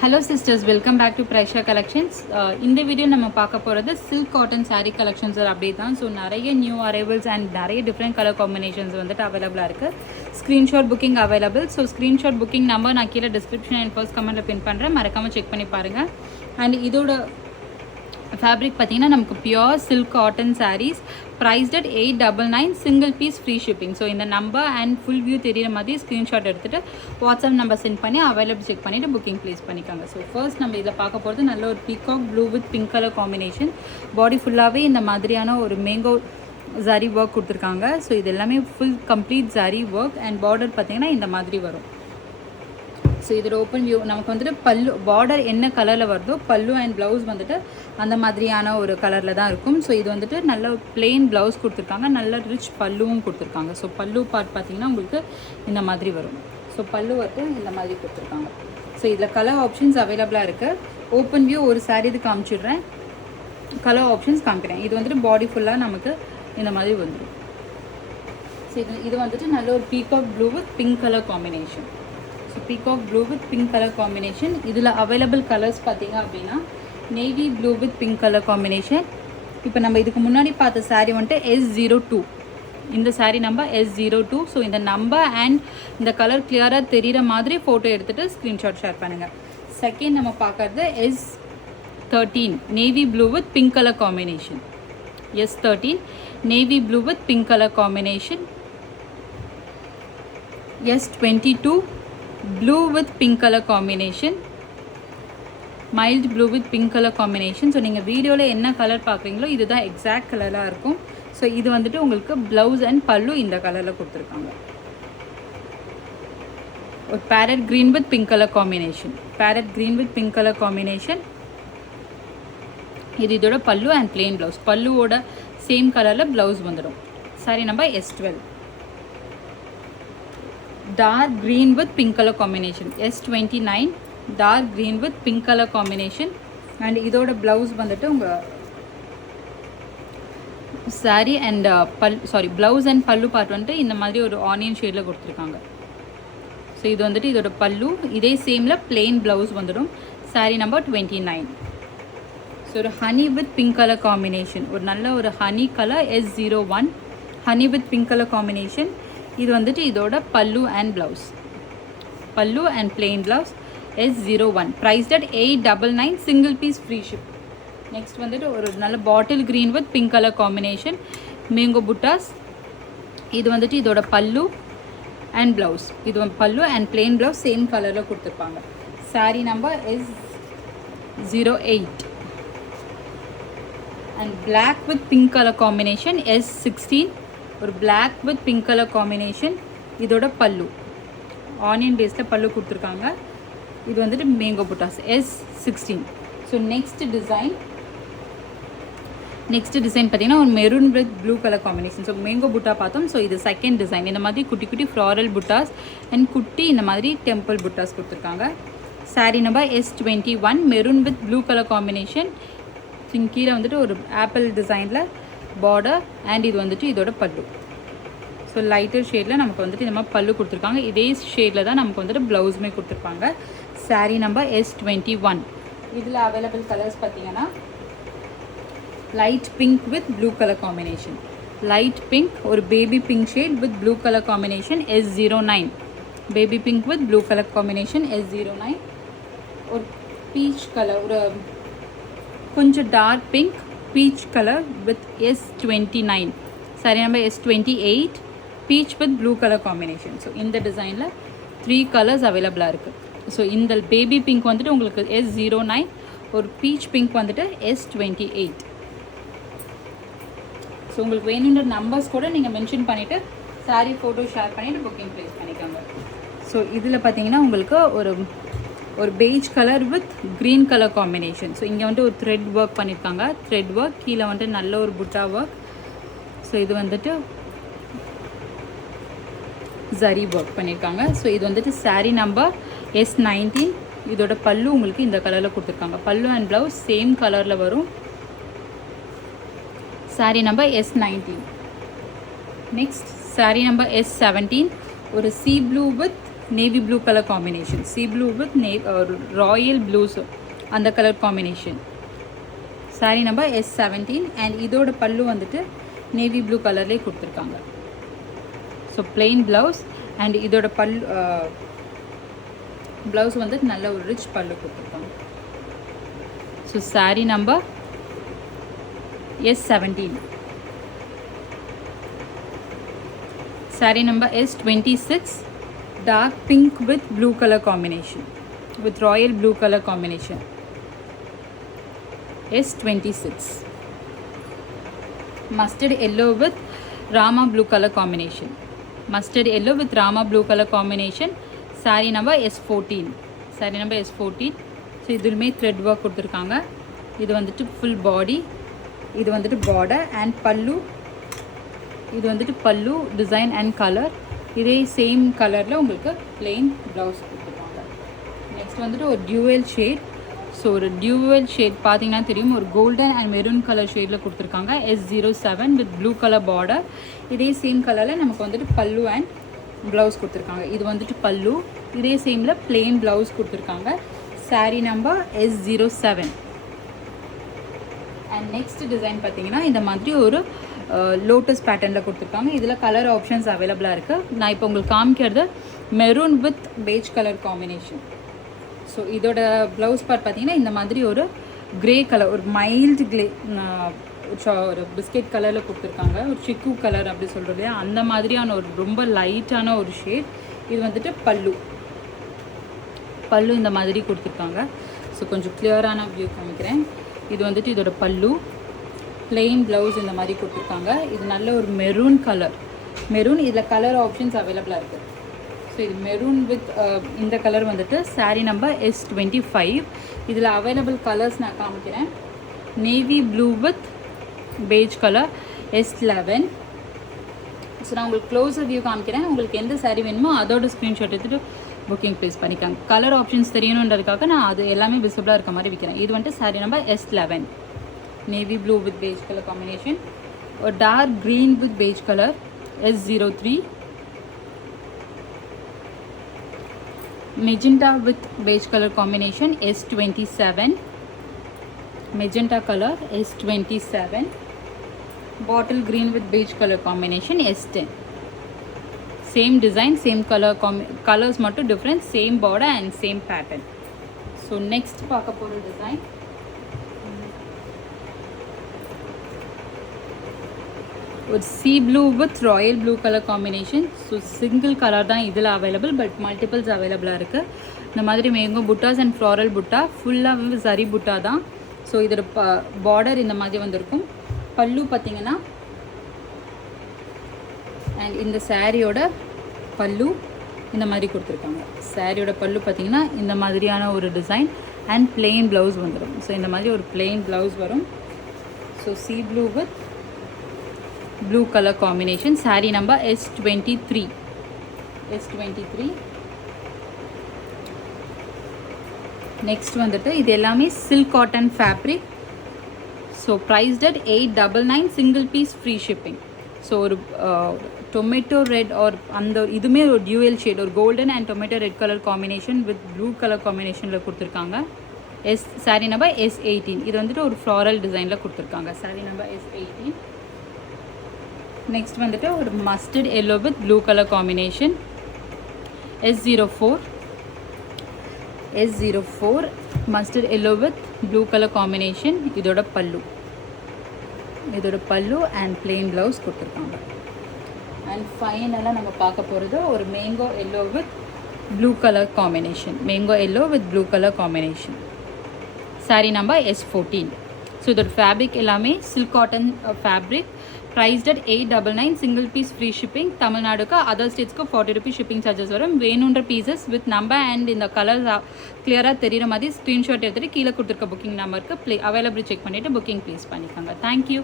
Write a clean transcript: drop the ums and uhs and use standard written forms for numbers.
Hello sisters, welcome back to Pressure Collections. இந்த video நம்ம பார்க்க போகிறது silk cotton saree collections update தான். ஸோ நிறைய நியூ அரைவல்ஸ் அண்ட் நிறைய டிஃப்ரெண்ட் கலர் காம்பினேஷன்ஸ் வந்துட்டு அவைலபிளாக இருக்குது. Screenshot booking available. So screenshot booking number நான் கீழே டிஸ்கிரிப்ஷன் அண்ட் ஃபர்ஸ்ட் கமெண்ட்டில் பின் பண்ணுறேன், மறக்காமல் செக் பண்ணி பாருங்கள். அண்ட் இதோட ஃபேப்ரிக் பார்த்தீங்கன்னா நமக்கு pure silk cotton sarees, priced at 899, single piece free shipping. So இந்த நம்பர் அண்ட் ஃபுல் வியூ தெரியிற மாதிரி ஸ்க்ரீன்ஷாட் எடுத்துகிட்டு வாட்ஸ்அப் நம்பர் சென்ட் பண்ணி அவைலபிள் செக் பண்ணிவிட்டு புக்கிங் ப்ளேஸ் பண்ணிக்காங்க. ஸோ ஃபர்ஸ்ட் நம்ம இதில் பார்க்க போகிறது நல்ல ஒரு peacock blue with pink colour combination. பாடி ஃபுல்லாகவே இந்த மாதிரியான ஒரு மேங்கோ ஜரி ஒர்க் கொடுத்துருக்காங்க. ஸோ இது எல்லாமே full complete zari work and border பார்த்திங்கன்னா இந்த மாதிரி வரும். ஸோ இதோட ஓப்பன் வியூ நமக்கு வந்துட்டு பல்லு பார்டர் என்ன கலரில் வருதோ பல்லு அண்ட் ப்ளவுஸ் வந்துட்டு அந்த மாதிரியான ஒரு கலரில் தான் இருக்கும். ஸோ இது வந்துட்டு நல்ல பிளெயின் ப்ளவுஸ் கொடுத்துருக்காங்க, நல்ல ரிச் பல்லுவும் கொடுத்துருக்காங்க. ஸோ பல்லு பார்ட் பார்த்திங்கன்னா உங்களுக்கு இந்த மாதிரி வரும். ஸோ பல்லு வந்து இந்த மாதிரி கொடுத்துருக்காங்க. ஸோ இதில் கலர் ஆப்ஷன்ஸ் அவைலபிளாக இருக்குது. ஓப்பன் வியூ ஒரு சாரீ இது காமிச்சிடுறேன், கலர் ஆப்ஷன்ஸ் காமிக்கிறேன். இது வந்துட்டு பாடி ஃபுல்லாக நமக்கு இந்த மாதிரி வந்துடும். ஸோ இது வந்துட்டு நல்ல ஒரு peacock blue with pink colour combination. Peacock blue with pink colour combination. இதில் அவைலபிள் கலர்ஸ் பார்த்தீங்க அப்படின்னா navy blue with pink colour combination. இப்போ நம்ம இதுக்கு முன்னாடி பார்த்த சாரீ வந்துட்டு S02, இந்த சாரீ நம்பர் S02. ஸோ இந்த நம்பர் அண்ட் இந்த கலர் கிளியராக தெரிகிற மாதிரி ஃபோட்டோ எடுத்துகிட்டு ஸ்க்ரீன்ஷாட் ஷேர் பண்ணுங்கள். செகண்ட் நம்ம பார்க்குறது S13, navy blue with pink colour combination. S13 navy blue with pink colour combination. S22 blue with pink color combination, mild blue with pink color combination. So நீங்கள் வீடியோவில் என்ன colour பார்க்குறீங்களோ இதுதான் exact கலராக இருக்கும். So இது வந்துட்டு உங்களுக்கு ப்ளவுஸ் அண்ட் பல்லு இந்த கலரில் கொடுத்துருக்காங்க. ஒரு farad green with pink colour combination, farad green with pink colour combination. இது இதோட pallu and plain blouse, பல்லுவோட same கலரில் ப்ளவுஸ் வந்துடும். Sorry number S12, dark green with pink color combination. S29 dark green with pink color combination. and இதோட blouse வந்துட்டு உங்க saree and blouse and பல்லு part வந்துட்டு இந்த மாதிரி ஒரு ஆனியன் ஷேட்ல கொடுத்துருக்காங்க. ஸோ இது வந்துட்டு இதோட பல்லு, இதே சேமில் plain blouse வந்துடும். saree number 29. ஸோ ஒரு honey with pink color combination, ஒரு நல்ல ஒரு honey color S01, honey with pink color combination. இது வந்துட்டு இதோட pallu and blouse, pallu and plain blouse S01, priced at 899, single piece free ship. Next வந்துட்டு ஒரு நல்ல bottle green with pink colour combination, mango buttas. இது வந்துட்டு இதோட பல்லு அண்ட் ப்ளவுஸ், இது பல்லு அண்ட் பிளெயின் ப்ளவுஸ் சேம் கலரில் கொடுத்துருப்பாங்க. Sari number S08 and black with pink colour combination S16, ஒரு black with pink colour combination. இதோட பல்லு ஆனியன் பேஸில் பல்லு கொடுத்துருக்காங்க. இது வந்துட்டு மேங்கோ புட்டாஸ் S16. ஸோ நெக்ஸ்ட் டிசைன் பார்த்தீங்கன்னா ஒரு maroon with blue colour combination. So mango புட்டா பார்த்தோம். ஸோ இது செகண்ட் டிசைன். இந்த மாதிரி குட்டி குட்டி ஃப்ளாரல் புட்டாஸ் அண்ட் குட்டி இந்த மாதிரி டெம்பிள் புட்டாஸ் கொடுத்துருக்காங்க. Sari number S21, maroon with blue colour combination. கீழே வந்துட்டு ஒரு ஆப்பிள் டிசைனில் பார்டர் அண்ட் இது வந்துட்டு இதோட பல்லு. ஸோ லைட்டர் ஷேடில் நமக்கு வந்துட்டு இந்த மாதிரி பல்லு கொடுத்துருக்காங்க. இதே ஷேடில் தான் நமக்கு வந்துட்டு ப்ளவுஸுமே கொடுத்துருப்பாங்க. Sari number S21. இதில் அவைலபிள் கலர்ஸ் பார்த்தீங்கன்னா light pink with blue colour combination, light pink ஒரு baby pink shade with blue colour combination S09, baby pink with blue colour combination S09. ஒரு பீச் கலர், ஒரு கொஞ்சம் dark pink peach color with S29, saree number S28, peach with blue color combination. So இந்த டிசைனில் 3 colours அவைலபிளாக இருக்குது. So இந்த baby pink வந்துட்டு உங்களுக்கு S09, ஒரு பீச் பிங்க் வந்துட்டு S28. ஸோ உங்களுக்கு வேணுன்ற நம்பர்ஸ் கூட நீங்கள் மென்ஷன் பண்ணிவிட்டு சாரீ ஃபோட்டோ ஷேர் பண்ணிவிட்டு புக்கிங் ப்ளேஸ் பண்ணிக்கோங்க. ஸோ இதில் பார்த்தீங்கன்னா உங்களுக்கு ஒரு beige colour with green colour combination. So இங்கே வந்துட்டு ஒரு த்ரெட் ஒர்க் பண்ணியிருக்காங்க, த்ரெட் ஒர்க். கீழே வந்துட்டு நல்ல ஒரு புட்டா ஒர்க். ஸோ இது வந்துட்டு ஜரி ஒர்க் பண்ணியிருக்காங்க. ஸோ இது வந்துட்டு சாரீ நம்பர் S19. இதோட பல்லு உங்களுக்கு இந்த கலரில் கொடுத்துருக்காங்க. பல்லு அண்ட் ப்ளவுஸ் சேம் கலரில் வரும். Saree number S19. Next saree number S17, ஒரு sea blue with navy blue colour combination, sea blue with royal blues அந்த colour combination. Saree number S17 and இதோட பல்லு வந்துட்டு நேவி ப்ளூ கலர்லேயே கொடுத்துருக்காங்க. ஸோ பிளெயின் ப்ளவுஸ் அண்ட் இதோட blouse வந்துட்டு நல்ல ஒரு ரிச் பல்லு கொடுத்துருக்காங்க. So saree number S17. Saree number S26, dark pink with blue color combination, with royal blue color combination. S26. Mustard yellow with Rama blue color combination. Mustard yellow with Rama blue color combination. Saree number S14. Saree number S14. So இதுமே thread work கொடுத்துருக்காங்க. இது வந்துட்டு full body, இது வந்துட்டு border and pallu. இது வந்துட்டு பல்லு design and colour. இதே சேம் கலரில் உங்களுக்கு பிளெயின் ப்ளவுஸ் கொடுத்துருக்காங்க. நெக்ஸ்ட் வந்துட்டு ஒரு டியூவல் ஷேட். ஸோ ஒரு டியூவல் ஷேட் பார்த்தீங்கன்னா தெரியும், ஒரு கோல்டன் அண்ட் மெரூன் கலர் ஷேடில் கொடுத்துருக்காங்க. S07 with blue colour border. இதே சேம் கலரில் நமக்கு வந்துட்டு பல்லு அண்ட் ப்ளவுஸ் கொடுத்துருக்காங்க. இது வந்துட்டு பல்லு, இதே சேமில் பிளெயின் ப்ளவுஸ் கொடுத்துருக்காங்க. Sari number S07. And next design பார்த்தீங்கன்னா இந்த மாதிரி ஒரு லோட்டஸ் பேட்டர்னில் கொடுத்துருக்காங்க. இதில் கலர் ஆப்ஷன்ஸ் அவைலபிளாக இருக்குது. நான் இப்போ உங்களுக்கு காமிக்கிறது maroon with beige colour combination. So இதோட ப்ளவுஸ் பார்ட் பார்த்தீங்கன்னா இந்த மாதிரி ஒரு க்ரே கலர், ஒரு மைல்டு ஒரு பிஸ்கெட் கலரில் கொடுத்துருக்காங்க. ஒரு சிக்கு கலர் அப்படி சொல்கிறது இல்லையா, அந்த மாதிரியான ஒரு ரொம்ப லைட்டான ஒரு ஷேட். இது வந்துட்டு பல்லு இந்த மாதிரி கொடுத்துருக்காங்க. ஸோ கொஞ்சம் கிளியரான வியூ காமிக்கிறேன். இது வந்துட்டு இதோட பல்லு, பிளெயின் ப்ளவுஸ் இந்த மாதிரி கொடுத்துருக்காங்க. இது நல்ல ஒரு மெரூன் கலர். மெரூன் இதில் கலர் ஆப்ஷன்ஸ் அவைலபிளாக இருக்குது. ஸோ இது மெரூன் வித் இந்த கலர் வந்துட்டு சாரீ நம்பர் S25. இதில் அவைலபிள் கலர்ஸ் நான் காமிக்கிறேன். Navy blue with beige colour S11. So நான் உங்களுக்கு க்ளோஸர் வியூ காமிக்கிறேன். உங்களுக்கு எந்த சாரீ வேணுமோ அதோட ஸ்க்ரீன்ஷாட் எடுத்துகிட்டு புக்கிங் ப்ளேஸ் பண்ணிக்காங்க. கலர் ஆப்ஷன்ஸ் தெரியணுன்றதுக்காக நான் அது எல்லாமே விசிபிளாக இருக்க மாதிரி விற்கிறேன். இது வந்துட்டு sari number S11. Navy blue with beige color combination, or dark green with beige color S03, magenta with beige color combination S27, magenta color S27, bottle green with beige color combination S10. Same design, same color, colors mattum different, same border and same pattern. So next paaka pora design ஒரு sea blue with Royal blue colour combination. So single colour தான் இதில் available, but multiples அவைலபிளாக இருக்குது. இந்த மாதிரி mango buttas and floral புட்டா, ஃபுல்லாக வந்து சரி புட்டா தான். ஸோ இதோட பார்டர் இந்த மாதிரி வந்திருக்கும். பல்லு பார்த்திங்கன்னா அண்ட் இந்த சாரியோட பல்லு இந்த மாதிரி கொடுத்துருக்காங்க. சாரியோட பல்லு பார்த்திங்கன்னா இந்த மாதிரியான ஒரு டிசைன் அண்ட் பிளெயின் ப்ளவுஸ் வந்துடும். ஸோ இந்த மாதிரி ஒரு பிளெயின் ப்ளவுஸ் வரும். So C blue with blue color combination. Saree number S23. Next வந்துட்டு இது எல்லாமே silk cotton fabric. So priced at 899, single piece free shipping. So ஒரு tomato red or அந்த இதுமே ஒரு dual shade, ஒரு golden and tomato red color combination with blue color combinationல கொடுத்துருக்காங்க. saree number S18. இது வந்துட்டு ஒரு floral designல கொடுத்துருக்காங்க. saree number S18. நெக்ஸ்ட் வந்துட்டு ஒரு mustard yellow with blue colour combination S04. Mustard yellow with blue colour combination. இதோட pallu and plain blouse கொடுத்துருக்காங்க. And ஃபைனலாக நம்ம பார்க்க போகிறது ஒரு mango yellow with blue colour combination. Saree number S14. So இதோட ஃபேப்ரிக் எல்லாமே silk cotton fabric. priced at 899, single piece free shipping. தமிழ்நாடுக்கு அதர் ஸ்டேட்ஸ்க்கு 40 rupees ஷிப்பிங் சார்ஜஸ் வரும். வேணுன்ற பீசஸ் வித் நம்பர் அண்ட் இந்த கலர்ஸ் கிளியராக தெரிகிற மாதிரி ஸ்க்ரீன்ஷாட் எடுத்துகிட்டு கீழே கொடுத்துருக்க புக்கிங் நம்பருக்கு அவைலபிள் செக் பண்ணிவிட்டு புக்கிங் ப்ளேஸ் பண்ணிக்கோங்க. தேங்க்யூ.